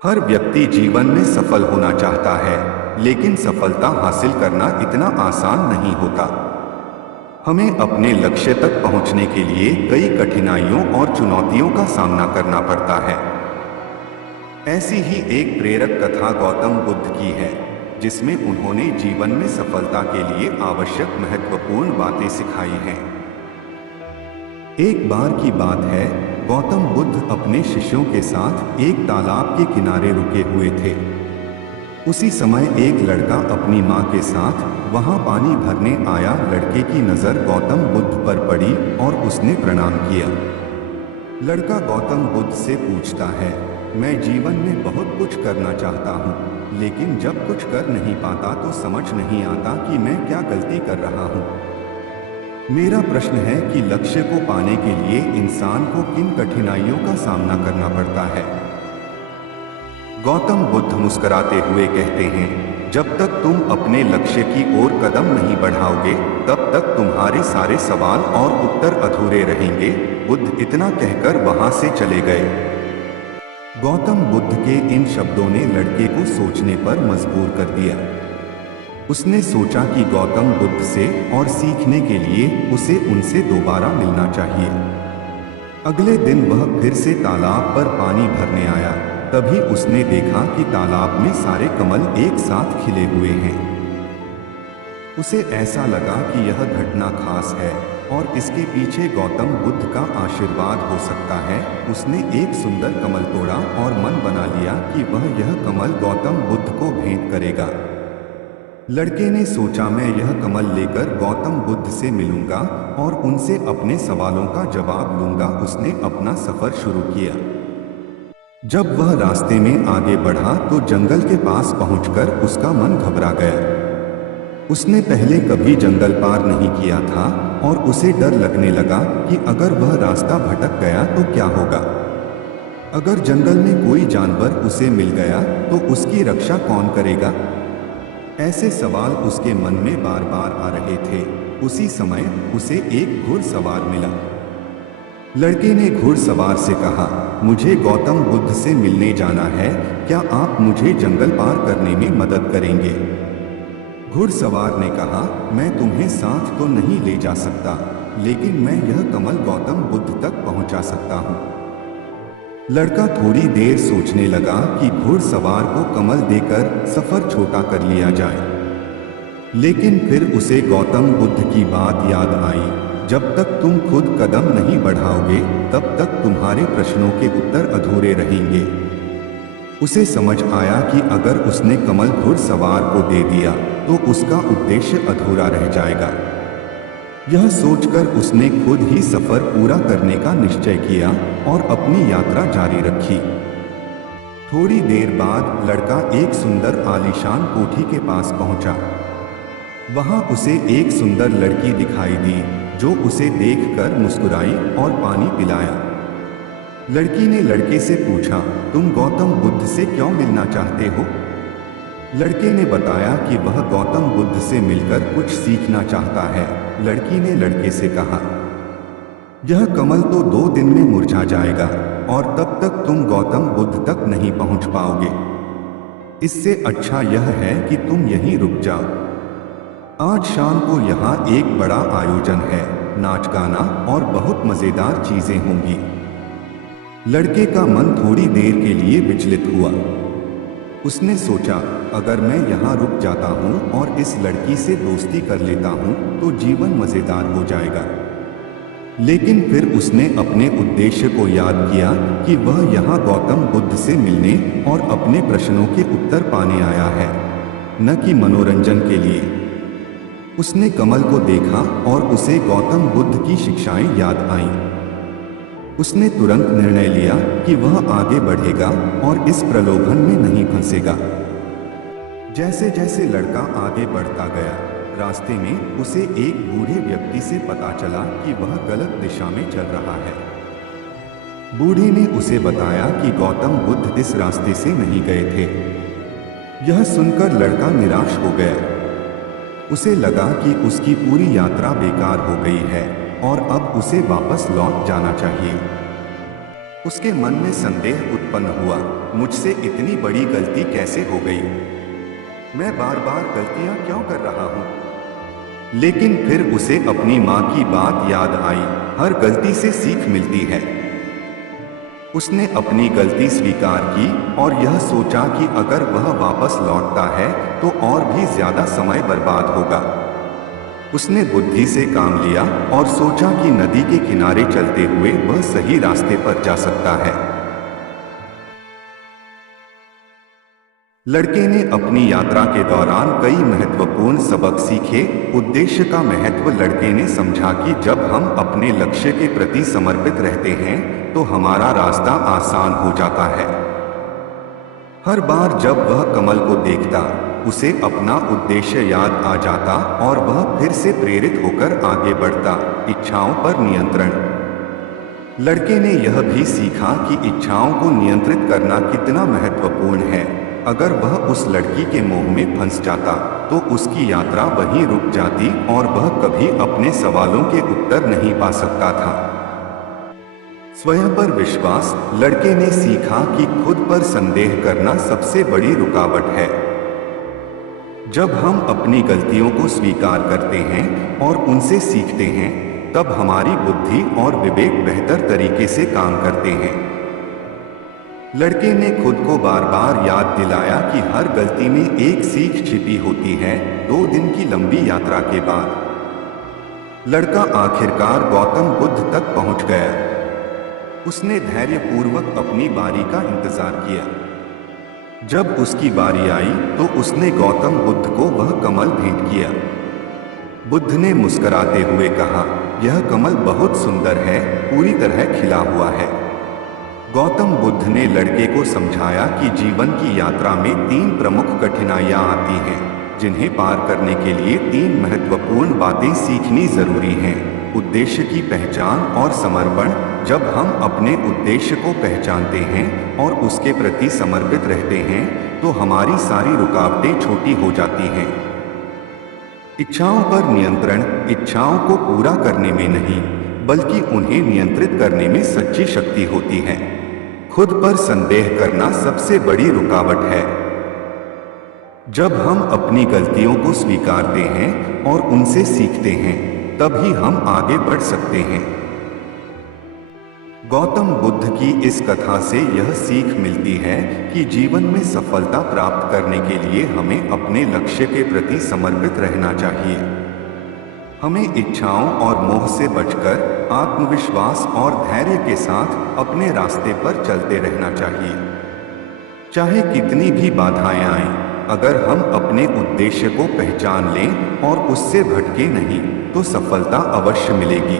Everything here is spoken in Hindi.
हर व्यक्ति जीवन में सफल होना चाहता है, लेकिन सफलता हासिल करना इतना आसान नहीं होता। हमें अपने लक्ष्य तक पहुंचने के लिए कई कठिनाइयों और चुनौतियों का सामना करना पड़ता है। ऐसी ही एक प्रेरक कथा गौतम बुद्ध की है, जिसमें उन्होंने जीवन में सफलता के लिए आवश्यक महत्वपूर्ण बातें सिखाई हैं। एक बार की बात है, गौतम बुद्ध अपने शिष्यों के साथ एक तालाब के किनारे रुके हुए थे। उसी समय एक लड़का अपनी माँ के साथ वहां पानी भरने आया। लड़के की नजर गौतम बुद्ध पर पड़ी और उसने प्रणाम किया। लड़का गौतम बुद्ध से पूछता है, मैं जीवन में बहुत कुछ करना चाहता हूँ, लेकिन जब कुछ कर नहीं पाता तो समझ नहीं आता कि मैं क्या गलती कर रहा हूँ। मेरा प्रश्न है कि लक्ष्य को पाने के लिए इंसान को किन कठिनाइयों का सामना करना पड़ता है। गौतम बुद्ध मुस्कुराते हुए कहते हैं, जब तक तुम अपने लक्ष्य की ओर कदम नहीं बढ़ाओगे, तब तक तुम्हारे सारे सवाल और उत्तर अधूरे रहेंगे। बुद्ध इतना कहकर वहां से चले गए। गौतम बुद्ध के इन शब्दों ने लड़के को सोचने पर मजबूर कर दिया। उसने सोचा कि गौतम बुद्ध से और सीखने के लिए उसे उनसे दोबारा मिलना चाहिए। अगले दिन वह फिर से तालाब पर पानी भरने आया। तभी उसने देखा कि तालाब में सारे कमल एक साथ खिले हुए हैं। उसे ऐसा लगा कि यह घटना खास है और इसके पीछे गौतम बुद्ध का आशीर्वाद हो सकता है। उसने एक सुंदर कमल तोड़ा और मन बना लिया कि वह यह कमल गौतम बुद्ध को भेंट करेगा। लड़के ने सोचा, मैं यह कमल लेकर गौतम बुद्ध से मिलूंगा और उनसे अपने सवालों का जवाब लूंगा। उसने अपना सफर शुरू किया। जब वह रास्ते में आगे बढ़ा तो जंगल के पास पहुंचकर उसका मन घबरा गया। उसने पहले कभी जंगल पार नहीं किया था और उसे डर लगने लगा कि अगर वह रास्ता भटक गया तो क्या होगा। अगर जंगल में कोई जानवर उसे मिल गया तो उसकी रक्षा कौन करेगा। ऐसे सवाल उसके मन में बार बार आ रहे थे। उसी समय उसे एक घुड़सवार मिला। लड़के ने घुड़सवार से कहा, मुझे गौतम बुद्ध से मिलने जाना है, क्या आप मुझे जंगल पार करने में मदद करेंगे। घुड़सवार ने कहा, मैं तुम्हें साथ तो नहीं ले जा सकता, लेकिन मैं यह कमल गौतम बुद्ध तक पहुंचा सकता हूं। लड़का थोड़ी देर सोचने लगा कि घुड़सवार को कमल देकर सफर छोटा कर लिया जाए, लेकिन फिर उसे गौतम बुद्ध की बात याद आई, जब तक तुम खुद कदम नहीं बढ़ाओगे तब तक तुम्हारे प्रश्नों के उत्तर अधूरे रहेंगे। उसे समझ आया कि अगर उसने कमल घुड़सवार को दे दिया तो उसका उद्देश्य अधूरा रह जाएगा। यह सोचकर उसने खुद ही सफर पूरा करने का निश्चय किया और अपनी यात्रा जारी रखी। थोड़ी देर बाद लड़का एक सुंदर आलीशान कोठी के पास पहुंचा। वहां उसे एक सुंदर लड़की दिखाई दी, जो उसे देखकर मुस्कुराई और पानी पिलाया। लड़की ने लड़के से पूछा, तुम गौतम बुद्ध से क्यों मिलना चाहते हो। लड़के ने बताया कि वह गौतम बुद्ध से मिलकर कुछ सीखना चाहता है। लड़की ने लड़के से कहा, यह कमल तो 2 दिन में मुरझा जाएगा और तब तक तुम गौतम बुद्ध तक नहीं पहुंच पाओगे। इससे अच्छा यह है कि तुम यहीं रुक जाओ। आज शाम को यहाँ एक बड़ा आयोजन है, नाच गाना और बहुत मजेदार चीजें होंगी। लड़के का मन थोड़ी देर के लिए विचलित हुआ। उसने सोचा, अगर मैं यहाँ रुक जाता हूँ और इस लड़की से दोस्ती कर लेता हूँ तो जीवन मजेदार हो जाएगा। लेकिन फिर उसने अपने उद्देश्य को याद किया कि वह यहाँ गौतम बुद्ध से मिलने और अपने प्रश्नों के उत्तर पाने आया है, न कि मनोरंजन के लिए। उसने कमल को देखा और उसे गौतम बुद्ध की शिक्षाएं याद आईं। उसने तुरंत निर्णय लिया कि वह आगे बढ़ेगा और इस प्रलोभन में नहीं फंसेगा। जैसे जैसे लड़का आगे बढ़ता गया, रास्ते में उसे एक बूढ़े व्यक्ति से पता चला कि वह गलत दिशा में चल रहा है। बूढ़े ने उसे बताया कि गौतम बुद्ध इस रास्ते से नहीं गए थे। यह सुनकर लड़का निराश हो गया। उसे लगा कि उसकी पूरी यात्रा बेकार हो गई है और अब उसे वापस लौट जाना चाहिए। उसके मन में संदेह उत्पन्न हुआ, मुझसे इतनी बड़ी गलती कैसे हो गई? मैं बार बार गलतियां क्यों कर रहा हूँ? लेकिन फिर उसे अपनी माँ की बात याद आई, हर गलती से सीख मिलती है। उसने अपनी गलती स्वीकार की और यह सोचा कि अगर वह वापस लौटता है तो और भी ज्यादा समय बर्बाद होगा। उसने बुद्धि से काम लिया और सोचा कि नदी के किनारे चलते हुए वह सही रास्ते पर जा सकता है। लड़के ने अपनी यात्रा के दौरान कई महत्वपूर्ण सबक सीखे। उद्देश्य का महत्व। लड़के ने समझा कि जब हम अपने लक्ष्य के प्रति समर्पित रहते हैं तो हमारा रास्ता आसान हो जाता है। हर बार जब वह कमल को देखता, उसे अपना उद्देश्य याद आ जाता और वह फिर से प्रेरित होकर आगे बढ़ता। इच्छाओं पर नियंत्रण। लड़के ने यह भी सीखा कि इच्छाओं को नियंत्रित करना कितना महत्वपूर्ण है। अगर वह उस लड़की के मोह में फंस जाता तो उसकी यात्रा वहीं रुक जाती और वह कभी अपने सवालों के उत्तर नहीं पा सकता था। स्वयं पर विश्वास। लड़के ने सीखा कि खुद पर संदेह करना सबसे बड़ी रुकावट है। जब हम अपनी गलतियों को स्वीकार करते हैं और उनसे सीखते हैं, तब हमारी बुद्धि और विवेक बेहतर तरीके से काम करते हैं। लड़के ने खुद को बार बार याद दिलाया कि हर गलती में एक सीख छिपी होती है। 2 दिन की लंबी यात्रा के बाद लड़का आखिरकार गौतम बुद्ध तक पहुंच गया। उसने धैर्यपूर्वक अपनी बारी का इंतजार किया। जब उसकी बारी आई तो उसने गौतम बुद्ध को वह कमल भेंट किया। बुद्ध ने मुस्कुराते हुए कहा, यह कमल बहुत सुंदर है, पूरी तरह खिला हुआ है। गौतम बुद्ध ने लड़के को समझाया कि जीवन की यात्रा में 3 प्रमुख कठिनाइयां आती हैं, जिन्हें पार करने के लिए 3 महत्वपूर्ण बातें सीखनी जरूरी हैं। उद्देश्य की पहचान और समर्पण। जब हम अपने उद्देश्य को पहचानते हैं और उसके प्रति समर्पित रहते हैं तो हमारी सारी रुकावटें छोटी हो जाती हैं। इच्छाओं पर नियंत्रण। इच्छाओं को पूरा करने में नहीं, बल्कि उन्हें नियंत्रित करने में सच्ची शक्ति होती है। खुद पर संदेह करना सबसे बड़ी रुकावट है। जब हम अपनी गलतियों को स्वीकारते हैं और उनसे सीखते हैं, तभी हम आगे बढ़ सकते हैं। गौतम बुद्ध की इस कथा से यह सीख मिलती है कि जीवन में सफलता प्राप्त करने के लिए हमें अपने लक्ष्य के प्रति समर्पित रहना चाहिए। हमें इच्छाओं और मोह से बचकर आत्मविश्वास और धैर्य के साथ अपने रास्ते पर चलते रहना चाहिए। चाहे कितनी भी बाधाएं आएं, अगर हम अपने उद्देश्य को पहचान लें और उससे भटके नहीं, तो सफलता अवश्य मिलेगी।